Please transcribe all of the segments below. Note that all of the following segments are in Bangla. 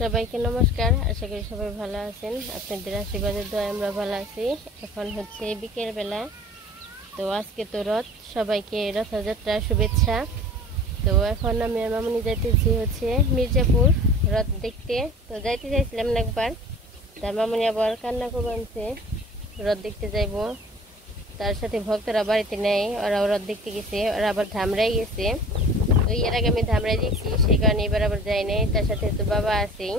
সবাইকে নমস্কার। আশা করি সবাই ভালো আছেন। আপনাদের আশীর্বাদের দোয়ায় আমরা ভালো আছি। এখন হচ্ছে বিকেল বেলা। তো আজকে তো রথ, সবাইকে রথযাত্রার শুভেচ্ছা। তো এখন আমি আর মামুনি যাইতেছি হচ্ছে মির্জাপুর রথ দেখতে। তো যাইতে চাইছিলাম না একবার, তার মামুনি আবার কান্না করে আনছে রথ দেখতে যাইব। তার সাথে ভক্তরা বাড়িতে নেই, ওরাও রথ দেখতে গেছে, ওরা আবার ধামরাই গেছে। তো এর আগে আমি ধামরাই দেখছি, সেই কারণে এবার আবার যাই নাই। তার সাথে তো বাবা আছেই,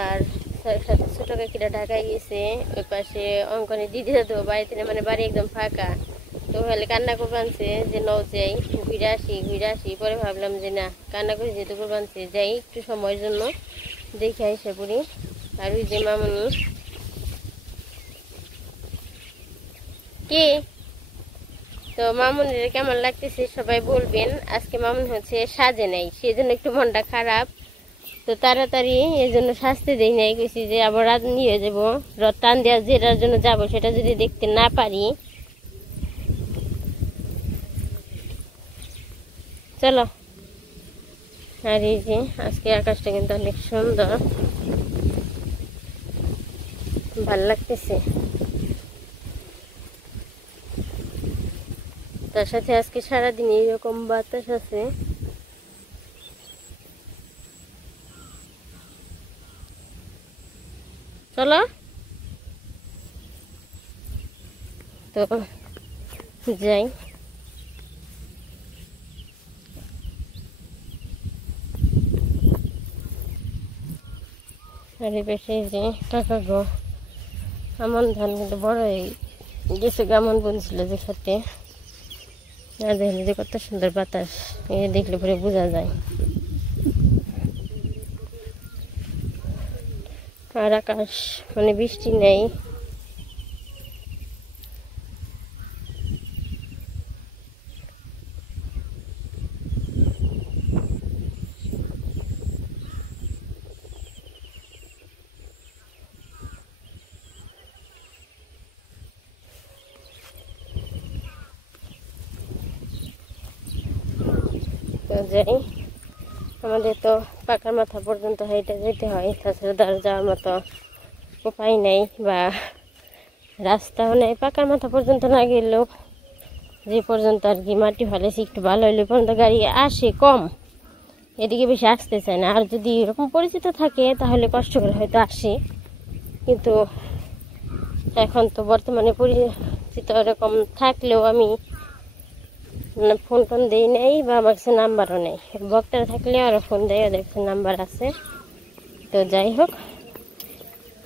আর সাথে ছোট কাকিরা ঢাকায় গেছে। ওই পাশে অঙ্কনে দিদি তো বাড়িতে নেই, মানে বাড়ি একদম ফাঁকা। তো হলে কান্না করে বানছে যে নৌ যাই, ঘুরে আসি। পরে ভাবলাম যে না, কান্না করে যেহেতু করে বানছে যাই একটু সময়ের জন্য দেখে এসে পড়ি। আর ওই যে মামুনি কি, তো মামুনির কেমন লাগতেছে সবাই বলবেন। আজকে মামুনি হচ্ছে সাজে নাই, সেজন্য একটু মনটা খারাপ। তো তাড়াতাড়ি এর জন্য শাস্তি দেই নাই, কইছি যে আবার রাত নিয়ে যাবো, রথ টান দেওয়া যেটার জন্য যাবো সেটা যদি দেখতে না পারি। চলো। আর এই যে আজকে আকাশটা কিন্তু অনেক সুন্দর, ভাল লাগতেছে। তার সাথে আজকে সারাদিন এইরকম বাতাস আছে। চলো তো যাই। আর এই পাশে যে টাকা গো আমন ধান কিন্তু বড় হয়ে গেছে, আমন বুনছিল যে খেতে। আর দেখলে যে কত সুন্দর বাতাস, এই দেখলে পরে বোঝা যায়। আর আকাশ মানে বৃষ্টি নেই। তো যাই, আমাদের তো পাকার মাথা পর্যন্ত হেঁটে যেতে হয়, তাছাড়া তার যাওয়ার মতো উপায় নেই বা রাস্তাও নেই। পাকার মাথা পর্যন্ত না গেলেও যে পর্যন্ত আর কি মাটি ফেলেছি একটু ভালো হইলে পর্যন্ত গাড়ি আসে কম, এদিকে বেশি আসতে চায় না। আর যদি এরকম পরিচিত থাকে তাহলে কষ্ট করে হয়তো আসে, কিন্তু এখন তো বর্তমানে পরিচিত এরকম থাকলেও আমি ফোন টোন দিই নাই, বা আমার কাছে নাম্বারও নেই। বক্তারা থাকলে আরও ফোন দেয়, ওদের কাছে নাম্বার আছে। তো যাই হোক,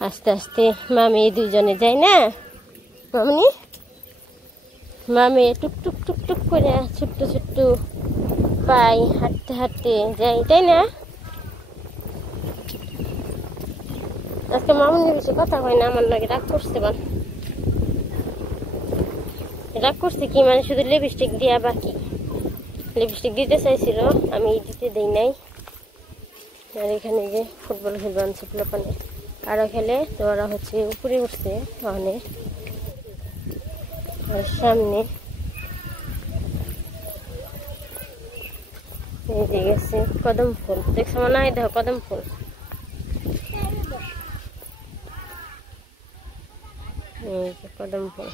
আস্তে আস্তে মামি দুইজনে যাই না, মামি টুকটুক টুকটুক করে ছোট্ট ছোট্ট পাই হাঁটতে হাঁটতে যাই, তাই না? আজকে মামুনি বেশি কথা হয় না, আমার লাগে রাগ করছে। রাগ করছে কি, মানে শুধু লিপস্টিক দেওয়া বাকি। লিপস্টিক দিতে চাইছিল, আমি দিতে দেই নাই। আর এখানে যে ফুটবল খেলবে আনছে পোলাপানে, আরও খেলে। তো ওরা হচ্ছে উপরে উঠছে অনেক। আর সামনে এই যে গেছে কদম ফুল, দেখছো মনে হয়? দেখো কদম ফুল, এই যে কদম ফুল।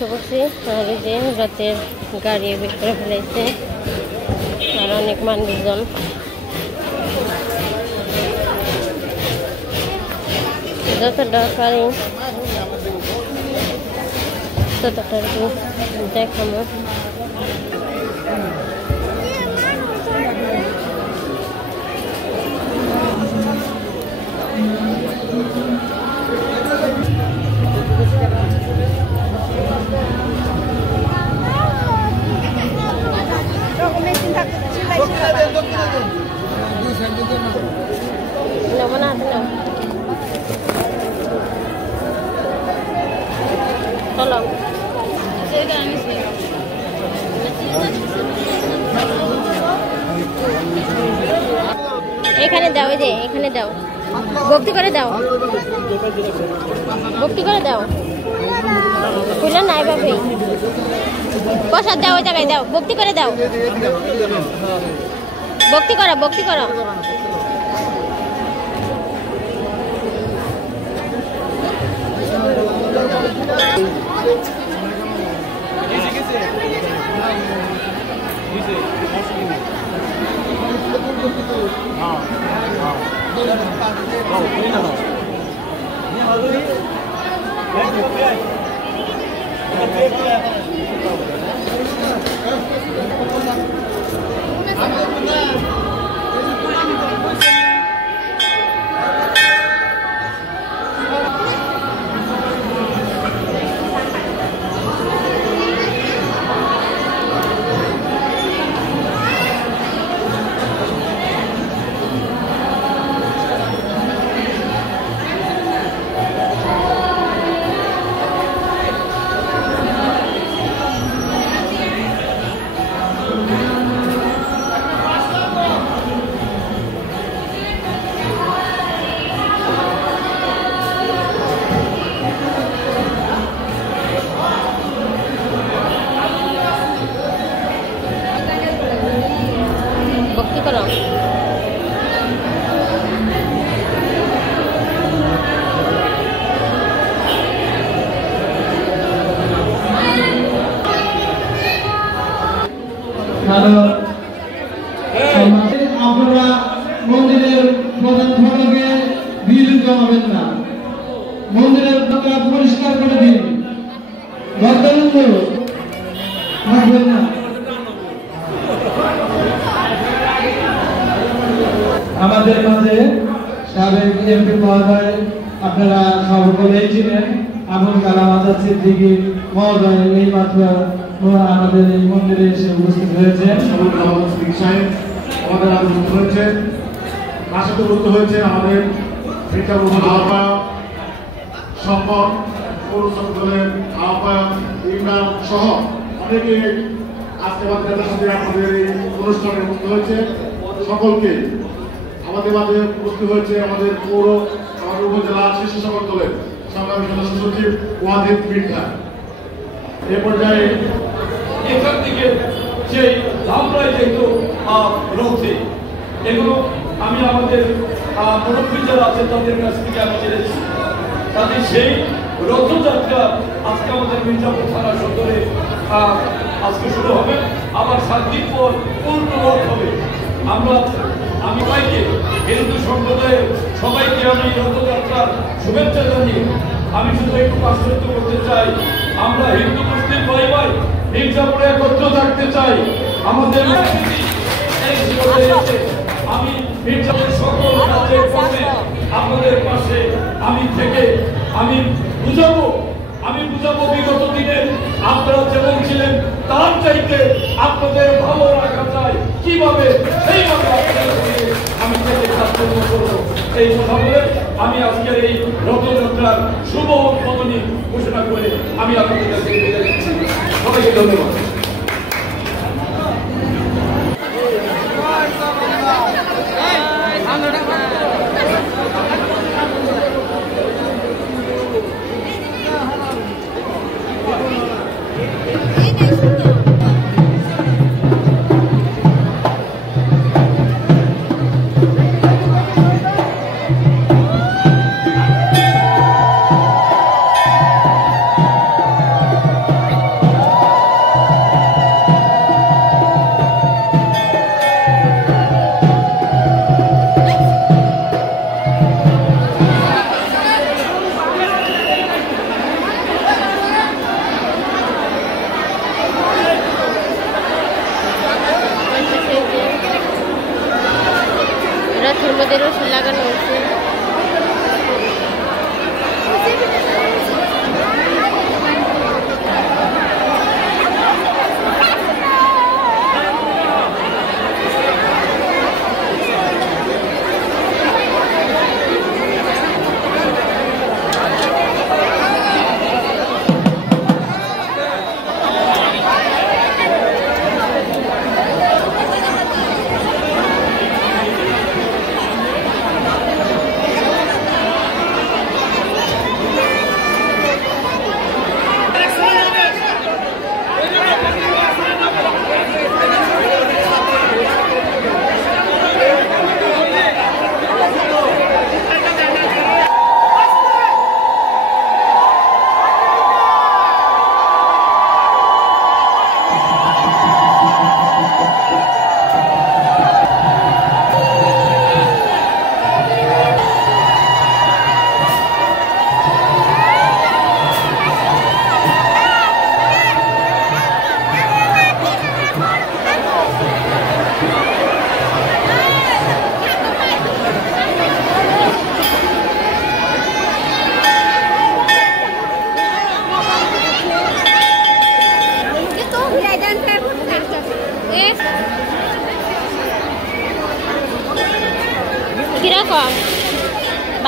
বসে পড়ছি। আর এই যে রাতের গাড়ি বের করে ফেলাইছে আর অনেক মানুষজন। যতটা পারি ততটা আর কি দেখাবো। নেবো না চলো এখানে দাও, এই যে এখানে দাও, ভক্তি করে দাও, ভক্তি করে দাও। খুলে নাই ভাবি প্রসাদ দাও, ওই জায়গায় দাও, ভক্তি করে দাও, ভক্তি করো, ভক্তি করো। ভক্তি করো। আপনারা মন্দিরের প্রধান ফটকে ভিড় জমাবেন না, মন্দিরের পরিষ্কার করে দিন, থাকবেন না। আমাদের মাঝে সাবেক এমপি মহোদয় আপনারা সকলেই ছিলেন, আবুল কালাম আজাদ সিদ্দিকী মহোদয় এই মাত্র আমাদের এই মন্দিরে এসে উপস্থিত হয়েছেন। আমাদের উপস্থিত হয়েছে, তার সাথে উপস্থিত হয়েছে আমাদের আহ্বায়ক সম্পদ পৌরসভার আহ্বায়ক ইমরান সহ অনেকে আজকে আমাদের সাথে আপনাদের এই অনুষ্ঠানে উপস্থিত হয়েছে। সকলকে আমাদের মাঝে উপস্থিত হয়েছে আমাদের পৌর আমাদের উপজেলা শীর্ষ সংগঠনের সংগ্রামী সদস্য সচিব ওয়াহিদ মির্জা। এ পর্যায়ে এখান থেকে সেই ধামরাই যেগুলো রয়েছে এগুলো আমি আমাদের মুরব্বী যারা আছে তাদের কাছ থেকে আমি জেনেছি। তাতে সেই রথযাত্রা আজকে আমাদের মির্জাপুর থানা সদরে আজকে শুরু হবে, আবার 7 দিন পর পূর্ণ রথ হবে। আমি সবাইকে হিন্দু সম্প্রদায়ের সবাইকে আমি রথযাত্রার শুভেচ্ছা জানিয়ে আমি শুধু একটু আশ্বস্ত করতে চাই, আমরা হিন্দু মুসলিম ভাই ভাই মির্জাপুরে একত্র থাকতে চাই। আমাদের আমি মির্জাপুরের সকল কাজের পক্ষে আপনাদের পাশে আমি থেকে আমি বুঝাবো বিগত দিনে আপনারা যেমন ছিলেন তার চাইতে আপনাদের ভালো রাখা চাই কিভাবে, সেইভাবে আমি থেকে কাজকর্ম করবো। এই কথা বলে আমি আজকের এই রথযাত্রার শুভ উদ্বোধনী ঘোষণা করে আমি আপনাদের কাছে বিদায় নিচ্ছি। সবাইকে ধন্যবাদ।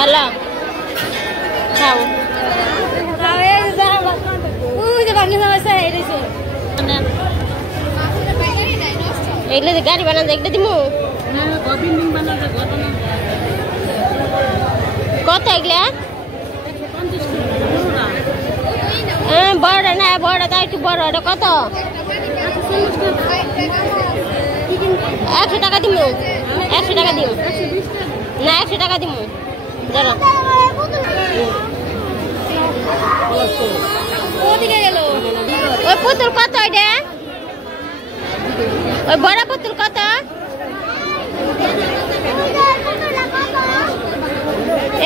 ভালো খাও এগুলো যে গাড়ি বানা যায়, এগুলো দিমু কত এগুলা? হ্যাঁ বড় না, বড় তাই একটু বড়, এটা কত? 100 টাকা দিমু, 100 টাকা দিমু না, 100 টাকা দিমু। দাঁড়া ওই পুতুল কত? এটা ওই বড় পুতুল কত?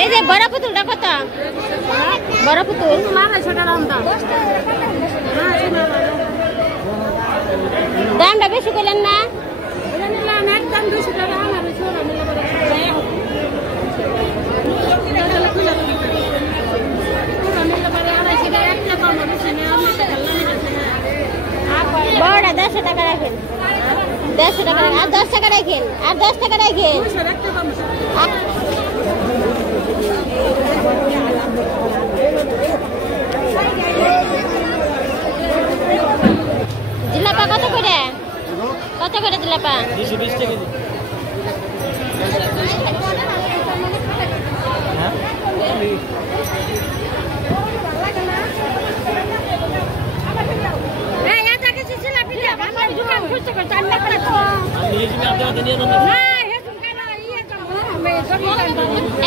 এই যে বড় পুতুলটা কত? বড় পুতুল দামটা বেশি করলেন না? একদম 200 টাকা। বড়টা 100 টাকা রাখেন, 100 টাকা আর 10 টাকা রাখেন, আর 10 টাকা রাখেন। জিলাপা কত করে? কত করে জিলাপা? 220 টাকা।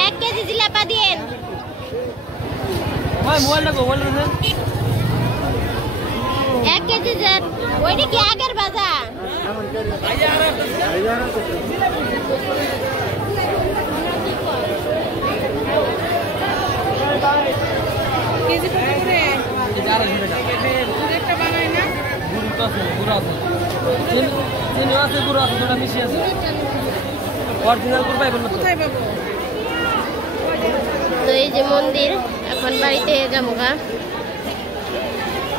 এক কেজি জিলাপা দিন। এক কেজি ওইটা কি আগের বাজা? তো এই যে মন্দির, এখন বাড়িতে যাবো গা।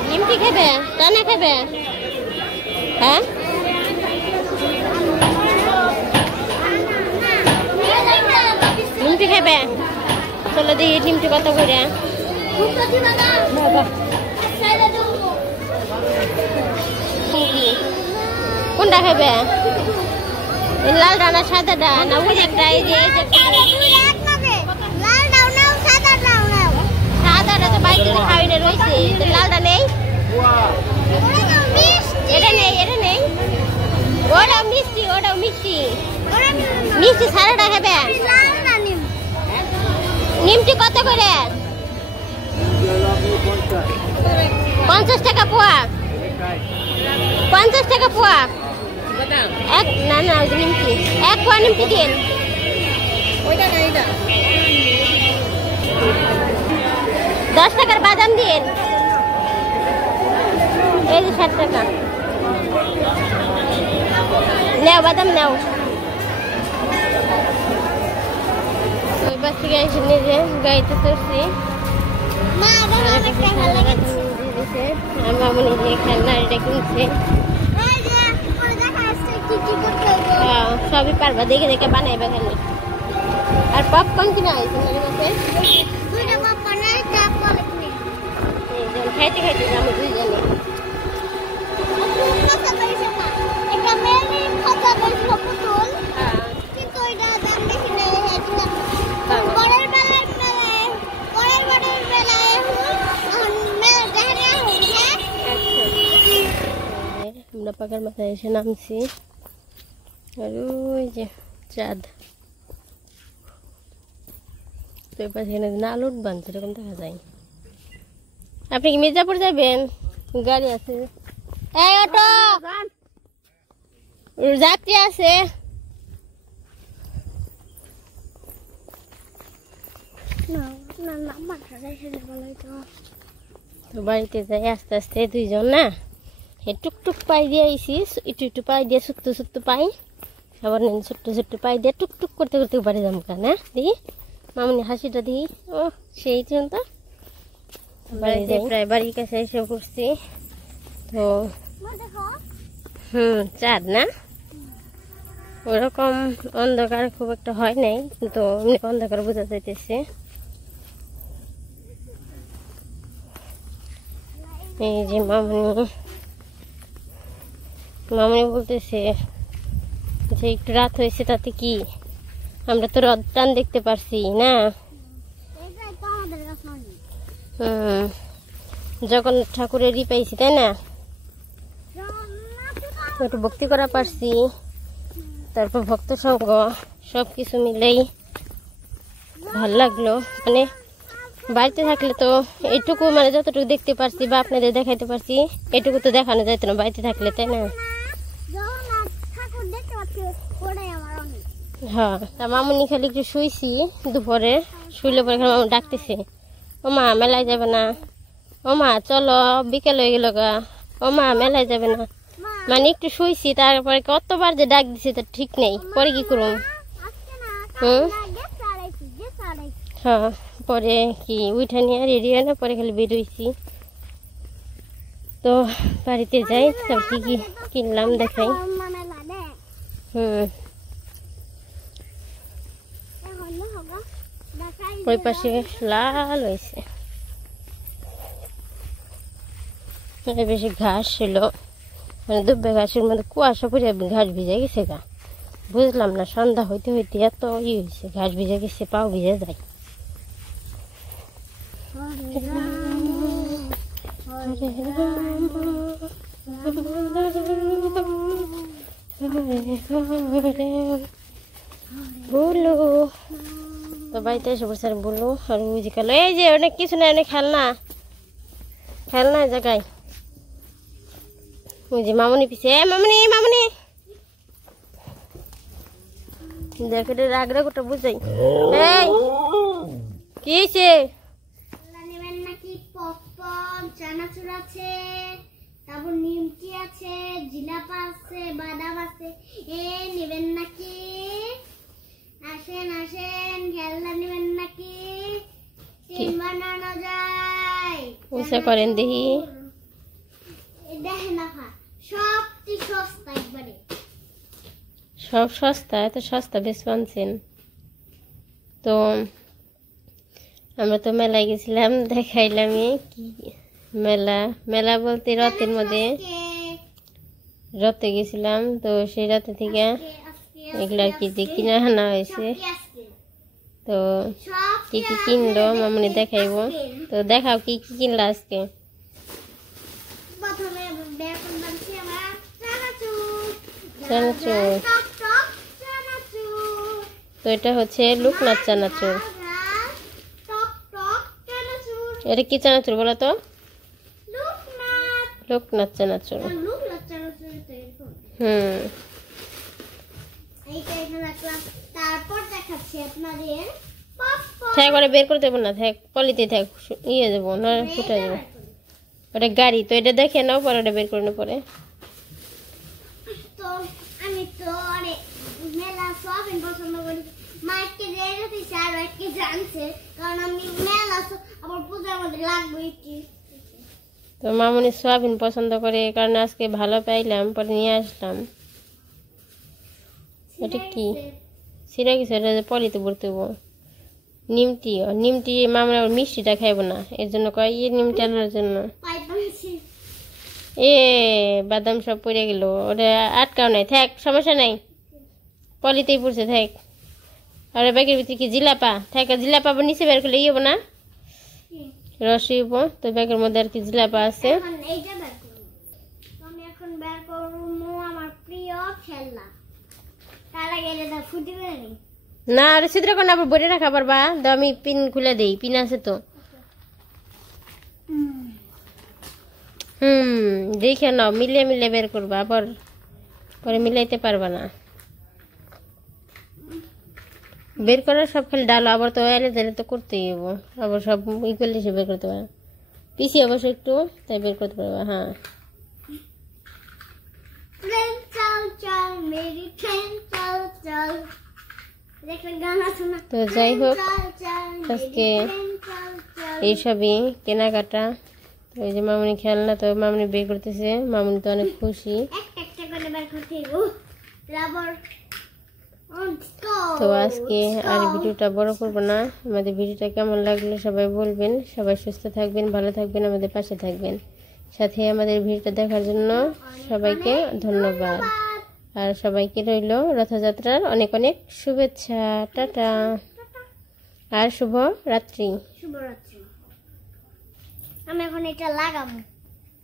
নিমকি খাবে? টানা খাবে? হ্যাঁ নিমকি খাবে? চলো দেখি নিমকি কত করে। কোনটা খাবে? লাল ডানা সাদা ডানা? ওই একটা, এই যে সাদাটা তো বাড়িতে খাওয়ানো রয়েছে, লালটা নেই? এটা নেই, এটা নেই। ওটাও মিষ্টি, ওটাও মিষ্টি, মিষ্টি সারাটা খাবে। নিমটি কত করে? 50 টাকা পোয়া, 50 টাকা পোয়া। এক না না নিমকি, 1 পোয়া নিমকি দিন। 10 টাকার বাদাম দিন। এই যে 60 টাকা। নাও বাদাম নাও। ওই বাস থেকে এসে নিজে গাড়িতে চড়ছি। মামুনি যে খেলনাটা কিনছে, সবই পারবা, দেখে দেখে বানাইবা খালি। আর পপকর্ন কিনা হয়েছে খাইতে খাইতে যাবো দুইজনে। আমরা পাকার মাথায় এসে নামছি, আর ওই যে চাঁদ। তো এই পাশে আলুর বানছে, এরকম দেখা যায়। আপনি কি মির্জাপুর যাবেন? গাড়ি আছে, এই অটো যাত্রী আছে। তো বাড়িতে যাই আস্তে আস্তে, দুইজন না টুকটুক পাই দিয়ে আইসি, একটু একটু পাই দিয়ে ছোট্ট ছোট্ট পাই, আবার নেন ছোট্ট ছোট্ট পাই দিয়ে টুকটুক করতে করতে বাড়ি যাবো কেন। দেখি মামুনি হাসিটা দিই, ও সেই চিন্তা। প্রায় বাড়ির কাছে এসে পড়ছি। তো চাঁদ না ওরকম অন্ধকার খুব একটা হয় নাই, কিন্তু এমনি অন্ধকার বোঝা যাইতেছে। এই যে মামনি বলতেছে যে একটু রাত হয়েছে তাতে কি, আমরা তো রথ টান দেখতে পারছি না। জগন্নাথ ঠাকুরেরই পাইছি তাই না, একটু ভক্তি করা পারছি, তারপর ভক্ত সঙ্গ সবকিছু মিলেই ভাল লাগলো। মানে বাড়িতে থাকলে তো এইটুকু মানে যতটুকু দেখতে পারছি বা আপনাদের দেখাইতে পারছি এটুকু তো দেখানো যাইতো না বাড়িতে থাকলে, তাই না? হ্যাঁ, তা মামুনি খালি একটু শুইছি দুপুরে, শুইলে পরে মামু ডাকতেছে, ও মা মেলায় যাবে না, ও মা চলো বিকেল হয়ে গেল গা, ও মা মেলায় যাবে না। মানে একটু শুইছি, তারপরে কতবার যে ডাক দিছে তার ঠিক নেই, পরে কি করুম। হ্যাঁ, পরে কি উঠা নিয়ে রেডি হয় না, পরে খালি বেরোইছি। তো বাড়িতে যাই, সব কি কি কিনলাম দেখাই। ওই পাশে লাল হয়েছে, বেশি ঘাস ছিল, মানে দুব্বে ঘাসের মধ্যে কুয়াশা পরে ঘাস ভিজে গেছে গা, বুঝলাম না সন্ধ্যা হইতে হইতে এত হয়েছে, ঘাস ভিজে গেছে, পাও ভিজে যায়। বলো তো বাড়িতে এসে বসে বললো আর বুঝি খেলো, এই যে অনেক কিছু না, অনেক খেলনা জায়গায়। ওই যে মামনি পিছে, মামনি দেখে রাগরা গোটা বুঝাই। এই কি হয়েছে? চানাচুর আছে, তারপর নিমকি আছে, জিলাপি আছে, বাদাম আছে। নেবেন নাকি? আসেন খেলনা নেবেন নাকি? বানানো যায় করেন দেখি। দেখেন সবটি সস্তা, একবারে সব সস্তা, এত সস্তা বেশ বানছেন। তো আমরা তো মেলায় গেছিলাম, দেখাইলাম কি মেলা বলতে রথের মধ্যে রথে গেছিলাম। তো সেই রথে থেকে এগুলো আর কি কিনে আনা হয়েছে। তো কি কি কিনলো মামনি দেখাইবো, তো দেখাও কি কি কিনলো আজকে। চানাচুর, তো এটা হচ্ছে লোকনাথ চানাচুর। এটা কি চানাচুর বলো তো? লোকনাথ চানাচুর। থাক, বের করে দেবো না, থাক পলিতে থাক, ইয়ে দেবো না, ফুটে দেবো। ওটা গাড়ি, তো এটা দেখে নাও, পরে ওটা বের করে পরে। আমি তো মেলা সবই পছন্দ করি, মাইকে দিয়েছে আর কি জানছে, কারণ আমি মেলা আবার পূজার মধ্যে লাগবে কি। তো মামনি সোয়াবিন পছন্দ করে, কারণ আজকে ভালো পাইলাম, পরে নিয়ে আসলাম। এটা কি সিরা কিছু, এটা পলিতে ভরতে হবো। নিমটি মামনি আবার মিষ্টিটা খাইবো না, এর জন্য কয় নিমটি আনার জন্য। বাদাম সব পড়ে গেল, ওটা আটকাও নাই, থাক সমস্যা নাই, পলিতেই পড়ছে থাক। আর ব্যাগের ভিতরে কি জিলাপা থাক, জিলাপা আবার নিচে বের করলে ইয়ে না, রসই হবো। তো ব্যাগের মধ্যে আর কি জিলাপা আছে। আমি এখন বের করবো আমার প্রিয় খেলনা। তার আগে এটা ফুটি করে নি না, আর চিত্র কোন আবার বইরে রাখা পারবা, দাও আমি পিন খুলে দেই, পিন আছে তো। দেখে নাও, মিলে বের করবা, আবার পরে মিলাইতে পারবা না। বের করার সব খেলে ডালো, আবার তো এলে দিলে তো করতেই হবো, আবার সব ই করলে সে বের করতে পারবে। পিছি অবশ্য একটু, তাই বের করতে পারবা। হ্যাঁ, তো যাই হোক, আজকে এইসবই কেনাকাটা। ওই যে মামনি খেলনা, তো মামনি বের করতেছে, মামনি তো অনেক খুশি। তো আজকে আর ভিডিওটা বড় করব না। আমাদের ভিডিওটা কেমন লাগলো সবাই বলবেন। সবাই সুস্থ থাকবেন, ভালো থাকবেন, আমাদের পাশে থাকবেন। সাথে আমাদের ভিডিওটা দেখার জন্য সবাইকে ধন্যবাদ। আর সবাইকে রইল রথযাত্রার অনেক অনেক শুভেচ্ছা। টাটা আর শুভ রাত্রি। শুভরাত্রি। আমি এখন এটা লাগাবো,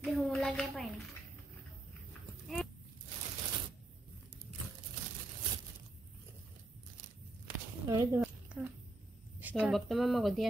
দেখো লাগিয়ে পাই না। বক্তা মামা को दिया